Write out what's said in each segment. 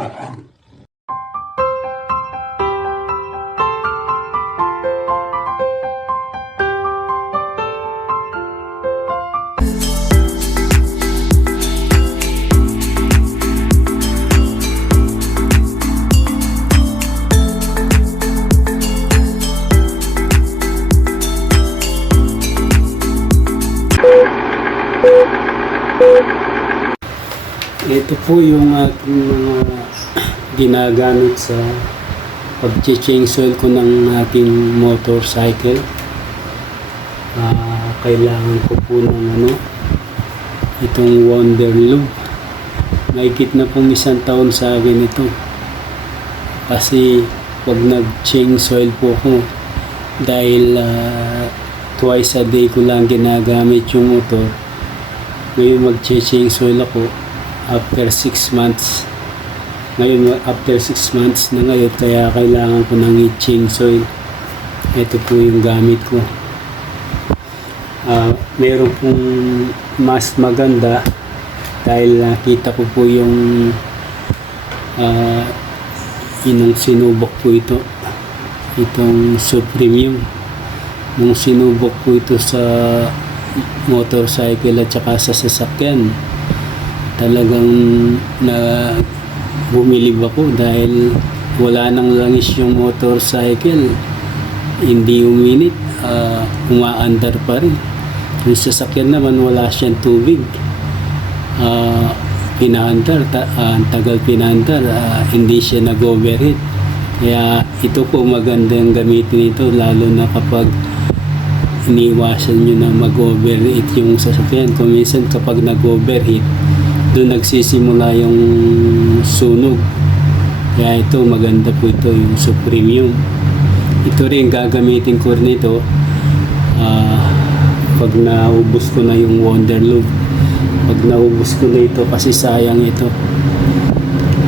Ito po yung ating mga ginagamit sa pag-change oil ko ng ating motorcycle. Kailangan ko po ng itong Wonder Lube. Mahigit na pong 1 taon sa akin ito. Kasi pag nag-change oil po ko, dahil twice a day ko lang ginagamit yung motor, ngayon mag-change oil ako after 6 months. Ngayon after 6 months na ngayon, kaya kailangan ko ng i-change oil. Ito po yung gamit ko. Meron pong mas maganda dahil nakita ko po yung inong sinubok po itong Supreme. Nung sinubok po ito sa motorcycle at saka sa sasakyan, talagang bumilib ako dahil wala nang langis yung motorcycle, hindi uminit, umaandar pa rin. Yung sasakyan naman wala siyang tubig, pinaandar, ang tagal pinaandar, hindi siya nag-overheat. Kaya ito po magandang gamitin ito, lalo na kapag iniwasan nyo na mag-overheat yung sasakyan. Kung minsan kapag nag-overheat, doon nagsisimula yung sunog. Kaya ito, maganda po ito, yung Supreme. Ito rin gagamitin ko rin ito pag naubos ko na yung Wonder Lube. Pag naubos ko na ito, kasi sayang ito.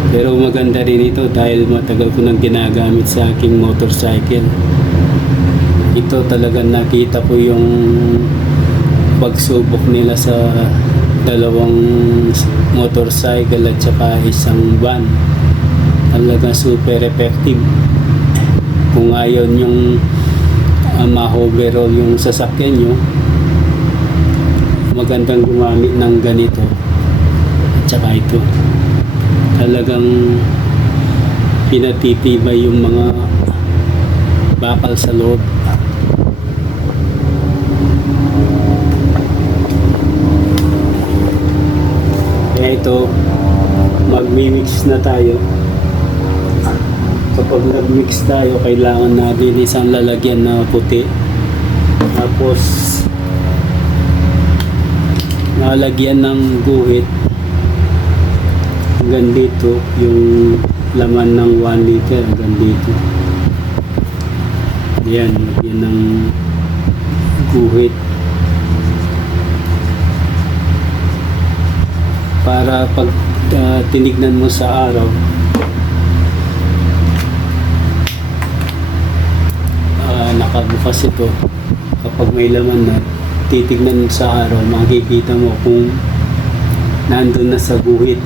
Pero maganda rin ito dahil matagal ko nang ginagamit sa aking motorcycle. Ito talaga nakita ko yung pagsubok nila sa dalawang motorcycle at saka isang van. Talaga super effective. Kung ayaw yung ma-overhaul yung sasakyan nyo, magandang gumamit ng ganito at saka ito. Talagang pinatitibay yung mga bakal sa loob. Kaya ito, mag-mix na tayo. Kapag nag-mix tayo, kailangan natin isang lalagyan na puti. Tapos nalagyan ng guhit hanggang dito, yung laman ng 1 liter hanggang dito. Yan, yan ang guhit para pag tinignan mo sa araw, nakabukas ito. Kapag may laman na, titignan mo sa araw, makikita mo kung nandun na sa guhit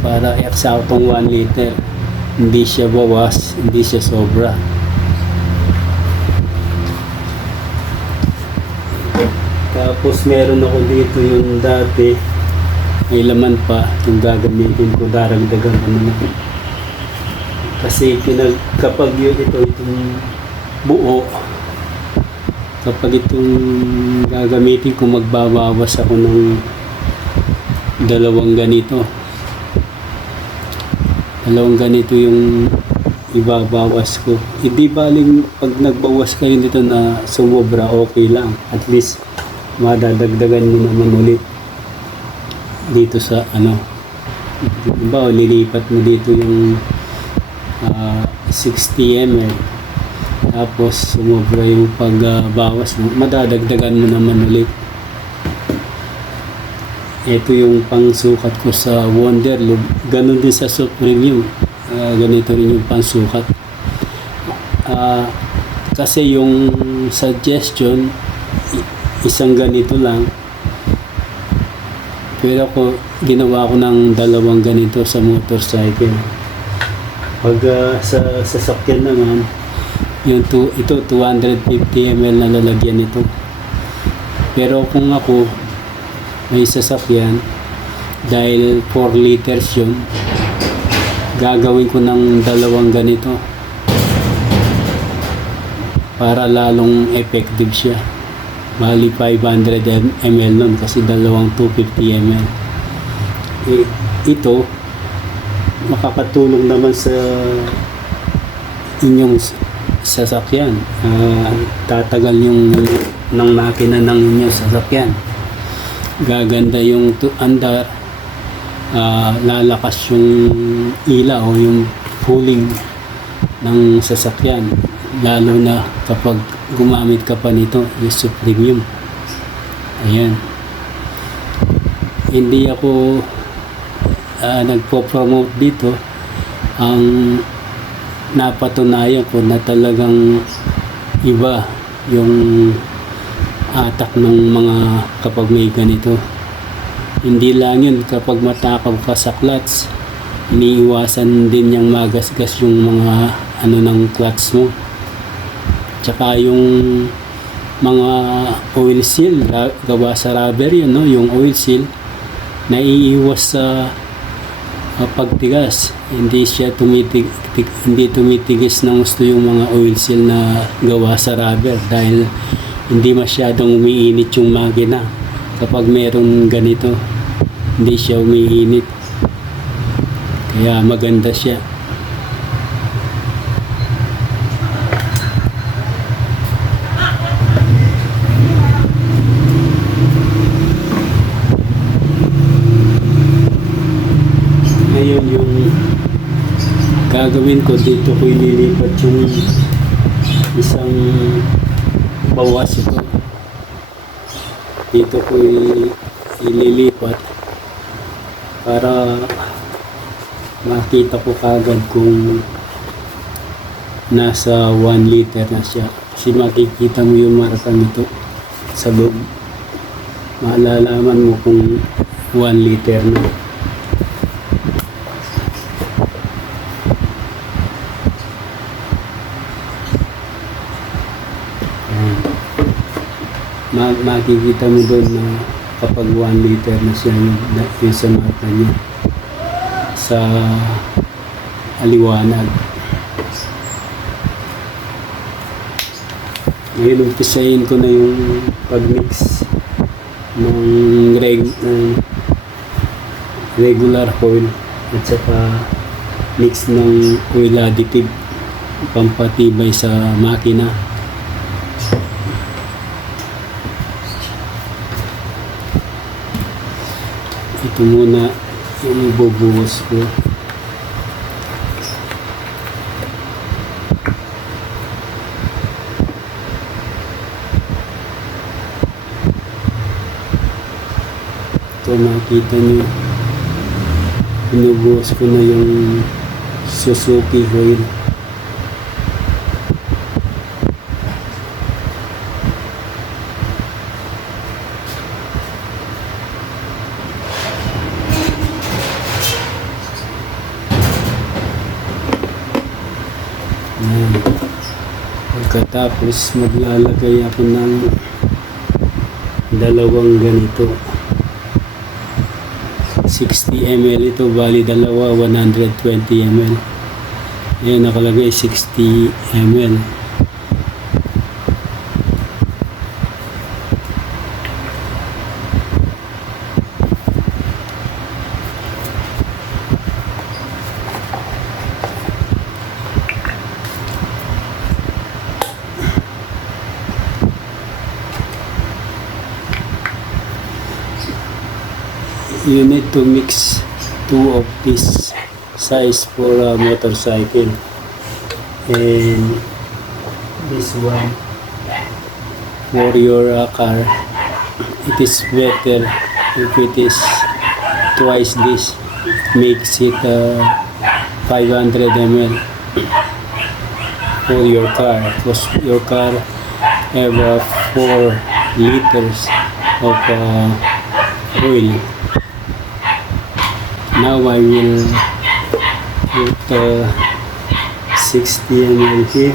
para eksaktong 1 liter. Hindi siya bawas, hindi siya sobra. Tapos meron ako dito yung dati, may laman pa, yung gagamitin ko, daragdagan ko na. Kasi kapag itong buo, kapag itong gagamitin ko, magbabawas ako ng 2 ganito. 2 ganito yung ibabawas ko. Hindi baling pag nagbawas kayo dito na sumobra, okay lang. At least madadagdagan mo naman ulit dito sa diba, lilipat mo dito yung 60 ml, tapos sumobra yung pagbawas mo, madadagdagan mo naman ulit. Ito yung pangsukat ko sa Wonder Lube. Ganun din sa Supreme. Ganito rin yung pangsukat. Kasi yung suggestion, isang ganito lang. Pero ginawa ko ng 2 ganito sa motorcycle. Pag sa sasakyan naman, ito 250 ml na lalagyan ito. Pero kung ako may sasakyan, dahil 4 liters yun, gagawin ko ng dalawang ganito para lalong effective siya. Bali 500 ml nun kasi dalawang 250 ml. Ito makakatulong naman sa inyong sasakyan. Tatagal yung ng makina ng inyong sasakyan. Gaganda yung andar, lalakas yung ilaw o yung cooling ng sasakyan, lalo na kapag gumamit ka pa nito, yung Supremium. Ayan. Hindi ako nagpo-promote dito. Ang napatunayan ko na talagang iba yung atak ng mga kapag may ganito. Hindi lang yun, kapag matakaw ka sa clutch, iniiwasan din niyang magasgas yung mga ng clutch mo. Tsaka yung mga oil seal, gawa sa rubber yun, no? Yung oil seal, naiiwas sa pagtigas. Hindi siya hindi tumitigis ng gusto yung mga oil seal na gawa sa rubber dahil hindi masyadong umiinit yung makina. Kapag meron ganito, hindi siya umiinit. Kaya maganda siya. Ngayon yung gagawin ko dito, ko ililipat yung isang bawas ito. Dito ko ililipat para makita ko kagad kung nasa 1 liter na siya. Kasi makikita mo yung marka nito sa loob. Malalaman mo kung 1 liter na. Makikita mo doon na kapag 1 liter na siya yung sa mata niya sa aliwanag. Ngayon umpisahin ko na yung pag-mix ng regular oil at saka mix ng oil additive pampatibay sa makina. Ito muna yung ibubuhos ko. Ito makita nyo, inubuhos ko na yung Suzuki oil. Pagkatapos maglalagay ako ng dalawang ganito 60 ml ito, bali dalawa 120 ml. Ayan, nakalagay 60 ml. You need to mix 2 of this size for a motorcycle, and this one for your car. It is better if it is twice this. It makes it 500 ml for your car, because your car have 4 liters of oil. Now I will put 60 ml here.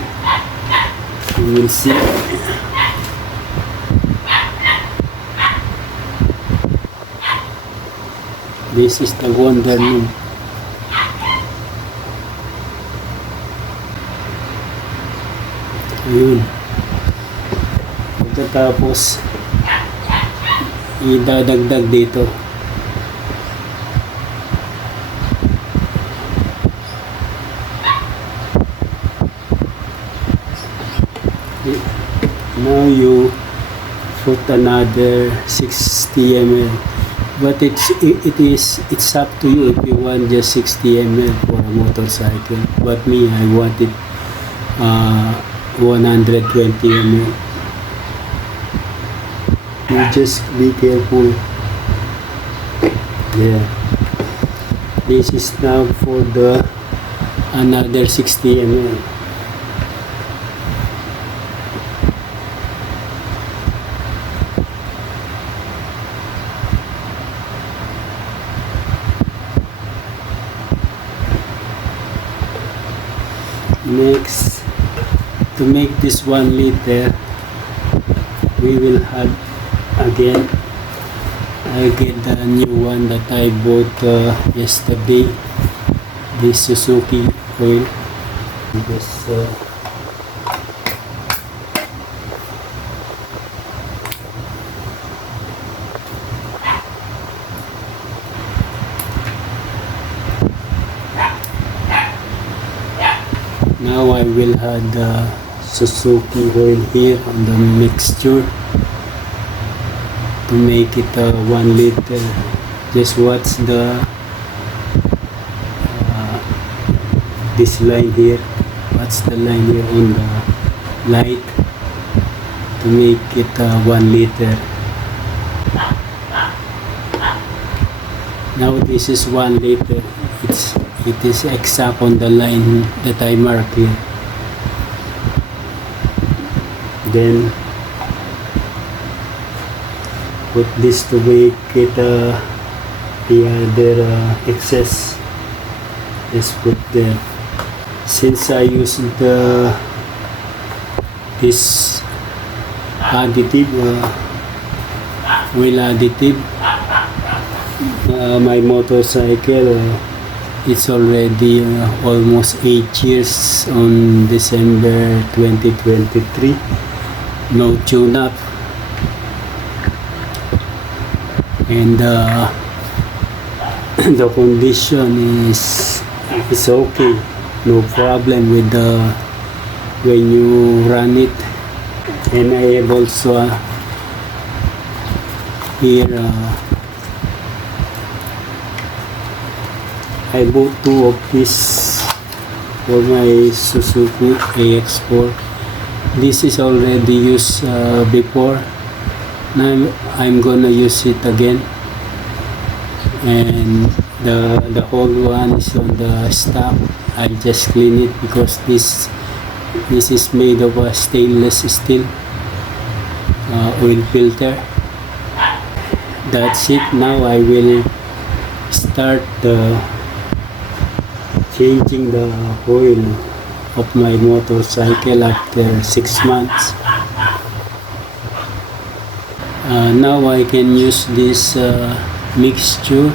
You will see. This is the Wonder Lube. Ayun. Pagkatapos, idadagdag dito. Now you put another 60 ml, but it's up to you if you want just 60 ml for a motorcycle. But me, I wanted 120 ml. You just be careful. Yeah. This is now for the another 60 ml. Next, to make this 1 liter, we will add again. I get the new one that I bought yesterday, this Suzuki oil. Just now I will add the Suzuki oil here on the mixture to make it 1 liter. Just watch the this line here. What's the line here on the light to make it 1 liter. Now this is 1 liter. It is exact on the line that I marked here. Then put this to make it the other excess. Just put there. Since I used this additive, oil additive, my motorcycle, it's already almost 8 years on December 2023. No tune-up. And the condition is okay. No problem with when you run it. And I have also here I bought 2 of this for my Suzuki AX4. This is already used before. Now I'm gonna use it again. And the whole one is on the stock. I just clean it because this is made of a stainless steel oil filter. That's it. Now I will start changing the oil of my motorcycle after 6 months. Now I can use this mixture,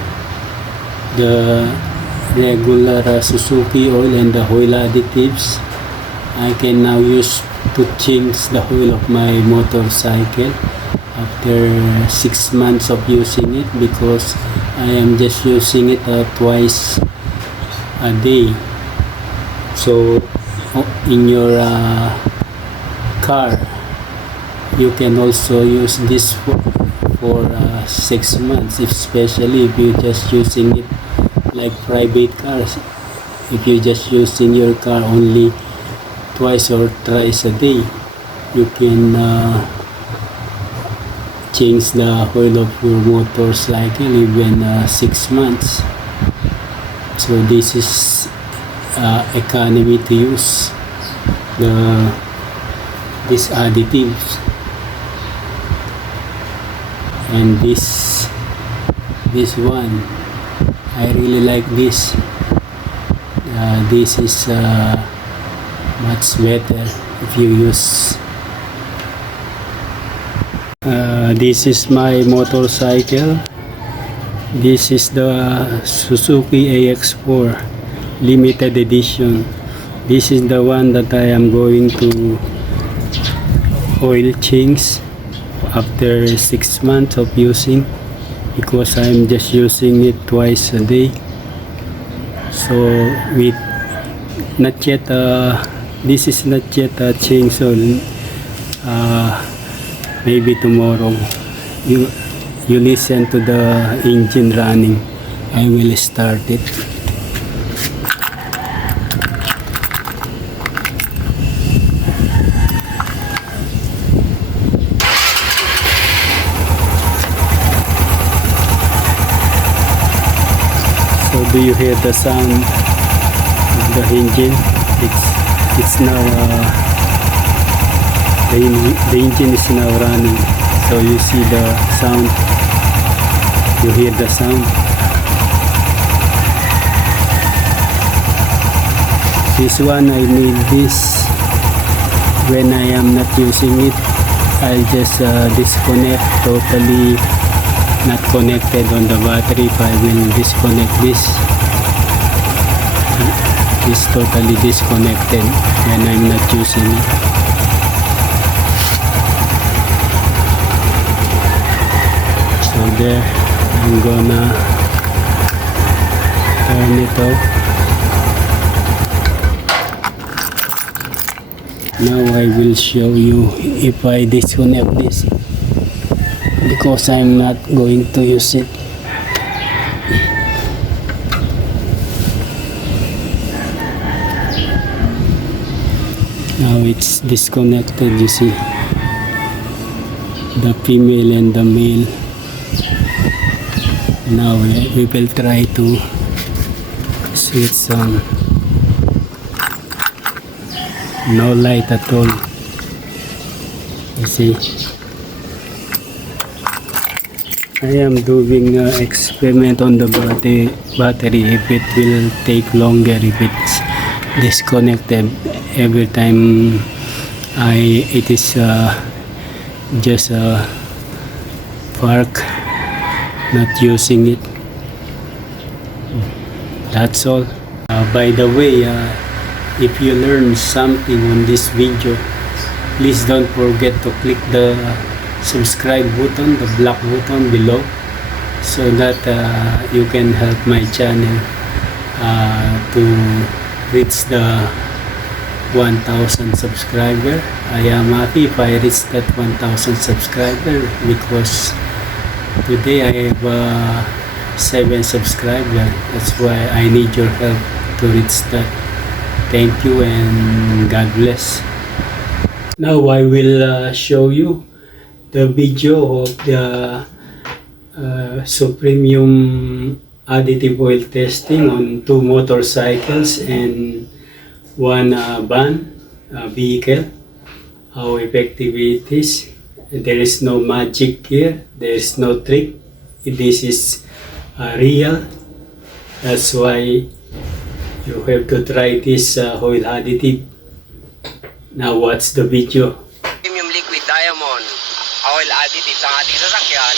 the regular Suzuki oil and the oil additives. I can now use to change the oil of my motorcycle after 6 months of using it, because I am just using it twice a day. So in your car you can also use this for 6 months, especially if you're just using it like private cars. If you're just using your car only twice or thrice a day, you can change the oil of your motorcycle even 6 months. So this is economy to use these additives. And this one, I really like this. This is much better if you use. This is my motorcycle. This is the Suzuki AX4 limited edition. This is the one that I am going to oil change after 6 months of using, because I'm just using it twice a day. So with not yet this is not yet a change, so maybe tomorrow you listen to the engine running, I will start it. So do you hear the sound of the engine? It's now the engine is now running. So you see the sound, you hear the sound. This one, I need this when I am not using it. I'll just disconnect, totally not connected on the battery. If I will disconnect this, it's totally disconnected when I'm not using it. So there, I'm gonna turn it off. Now I will show you if I disconnect this, because I'm not going to use it. Now it's disconnected, you see the female and the male. Now we will try to switch on. No light at all, you see. I am doing an experiment on the battery if it will take longer if it's disconnected every time it is just a park, not using it. That's all. By the way, if you learn something on this video, please don't forget to click the subscribe button, the black button below, so that you can help my channel to reach the 1,000 subscriber. I am happy if I reach that 1,000 subscriber, because today I have 7 subscribers. That's why I need your help to reach that. Thank you and God bless. Now I will show you the video of the Supremium additive oil testing on 2 motorcycles and 1 van vehicle, how effective it is. There is no magic here, there is no trick. This is real. That's why you have to try this oil additive. Now watch the video. Premium liquid diamond oil additive sa ating sasakyan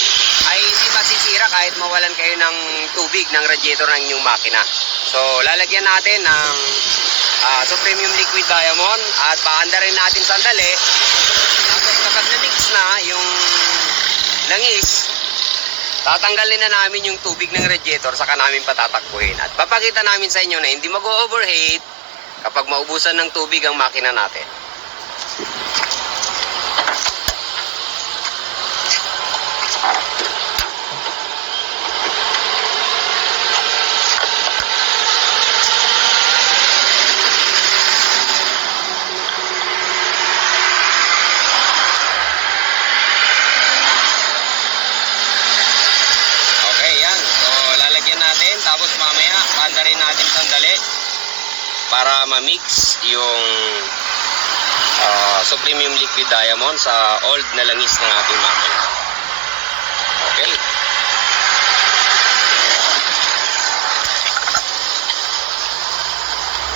ay hindi masisira kahit mawalan kayo ng tubig ng radiator ng inyong makina. So lalagyan natin ng Premium liquid diamond at paanda rin natin sandali. Tapos kapag na-mix na yung langis, tatanggalin na namin yung tubig ng radiator, saka namin patatakbuhin. At papakita namin sa inyo na hindi mag-overheat kapag maubusan ng tubig ang makina natin. Tapos mamaya paanda rin natin sandali para ma-mix yung Supremium liquid diamond sa old na langis ng ating makina. Okay.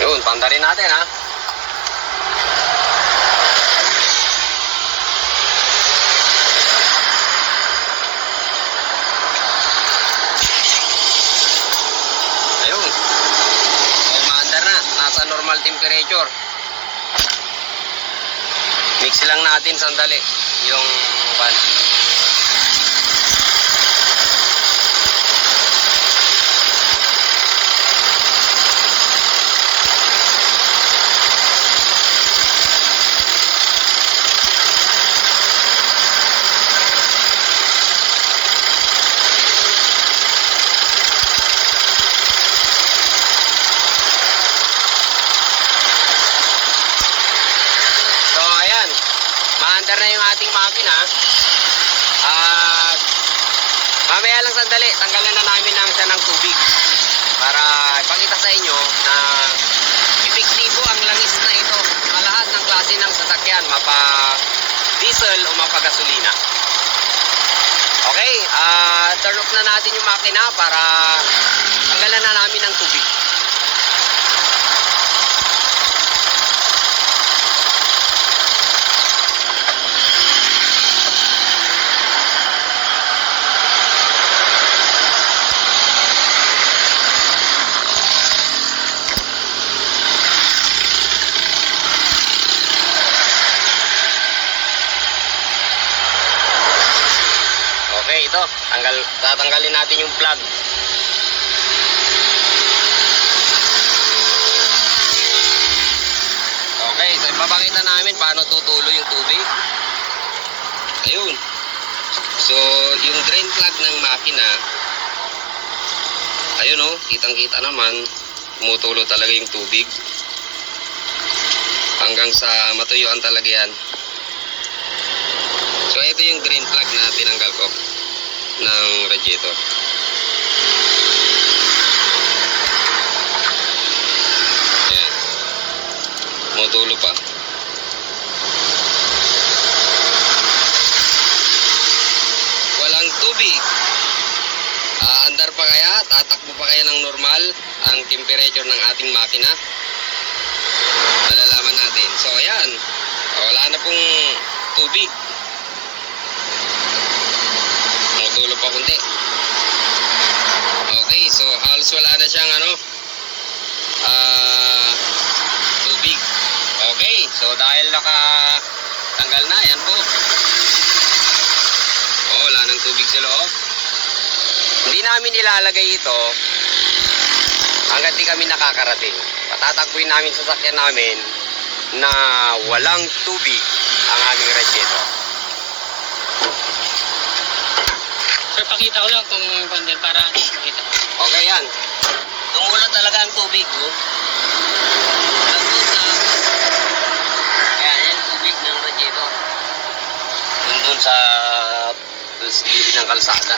Yun, paanda rin natin ha. normal temperature. Mix lang natin sandali yung pan. Maandar na yung ating makina. At mamaya lang sandali, tanggalan na namin siya ng tubig para ipakita sa inyo na epektibo ang langis na ito sa lahat ng klase ng sasakyan, mapa diesel o mapa gasolina. Okay, turn off na natin yung makina para tanggalan na namin ng tubig. Okay, ito. Tatanggalin natin yung plug. Okay, so ipapakita namin paano tutulo yung tubig. Ayun. So, yung drain plug ng makina, ayun oh, kitang-kita naman, tumutulo talaga yung tubig. Hanggang sa matuyuan talaga yan. So, ito yung drain plug na tinanggal ko ng radiator. Ayan. Tumutulo pa. Walang tubig. Andar pa kaya? Tatakbo pa kaya ng normal ang temperature ng ating makina? Malalaman natin. So, ayan. Wala na pong tubig. Tumutulo pa kunti. Okay, so halos wala na siyang tubig. Okay, so dahil nakatanggal na, yan po. Oh, wala nang tubig sa loob. Hindi namin ilalagay ito hanggat di kami nakakarating. Patatakbuhin namin sa sasakyan namin na walang tubig ang aming radiator. Sir, pakita ko lang kung pandel para makita. Okay, yan. Tumulo talaga ang tubig. Oh. Ayan, yung tubig ng radiator. Doon sa gilid ng kalsada.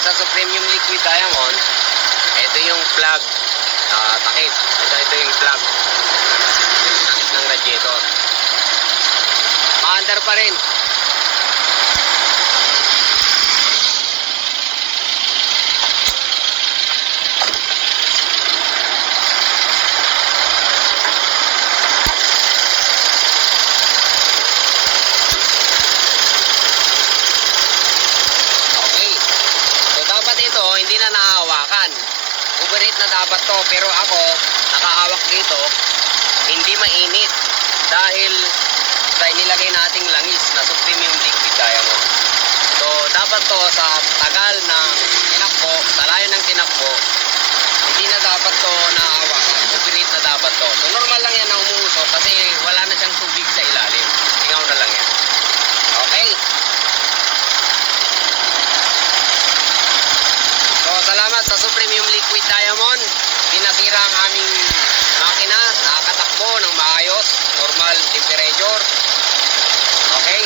sa Premium Liquid Diamond, ito yung plug. Takip. Ito yung plug. Takip ng radiator. Maandar pa rin. Hindi na nahahawakan. Overheat na dapat to, pero ako nakahawak dito, hindi mainit dahil sa inilagay nating langis na Premium Liquid Diamond. So dapat to sa tagal ng tinakbo, sa layo ng tinakbo, hindi na dapat to nahahawakan. Overheat na dapat to. So normal lang yan na umuusok kasi wala na siyang tubig sa ilalim. Tingaw na lang yan. Okay. Salamat sa Premium Liquid Diamond. Pinasira ang aming makina. Nakakatakbo ng maayos. Normal temperature. Okay.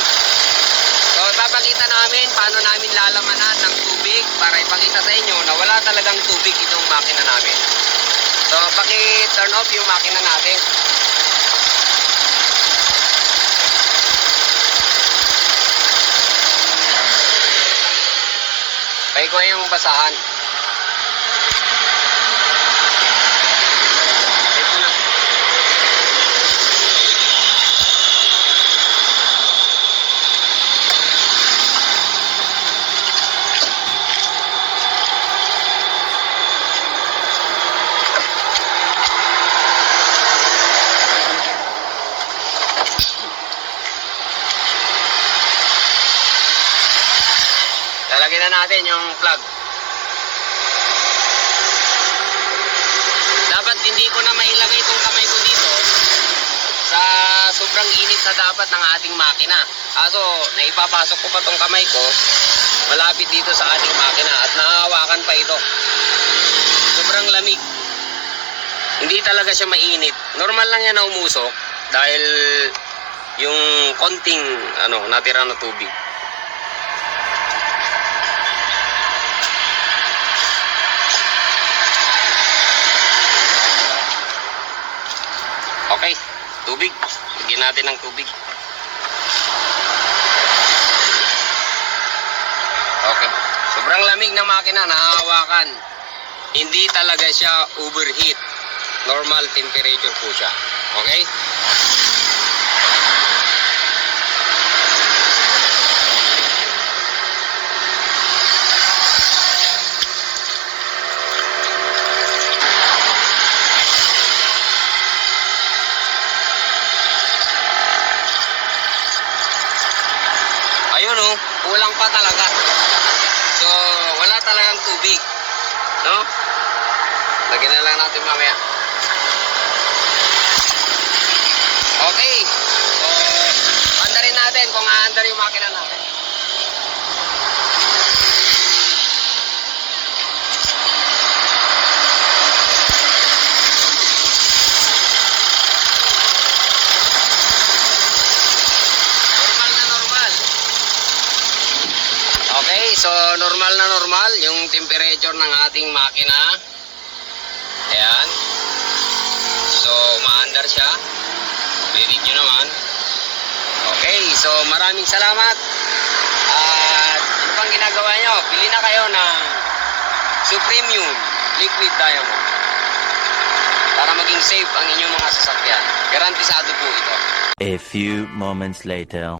So, papakita namin paano namin lalamanan ng tubig para ipakita sa inyo na wala talagang tubig itong makina namin. So, paki-turn off yung makina natin. Pay ko yung basahan. Lalagyan na natin yung plug. Dapat hindi ko na mailagay itong kamay ko dito sa sobrang init na dapat ng ating makina. Kaso, naipapasok ko pa itong kamay ko malapit dito sa ating makina at nahahawakan pa ito. Sobrang lamig. Hindi talaga siya mainit. Normal lang yan na umusok dahil yung konting natira na tubig. Okay, tubig. Lagyan natin ng tubig. Okay. Sobrang lamig ng makina, nahahawakan. Hindi talaga siya overheat. Normal temperature po siya. Okay? Ayun kulang pa talaga. So, wala talagang tubig. No? Lagyan na lang natin mamaya. Okay. So, andarin natin kung aandar yung makina natin. Okay, so normal na normal yung temperature ng ating makina. Ayan. So, maandar siya. Read nyo naman. Okay, so maraming salamat. At ano pang ginagawa nyo? Bili na kayo ng Premium Liquid Diamond para maging safe ang inyong mga sasakyan. Garantisado po ito. A few moments later.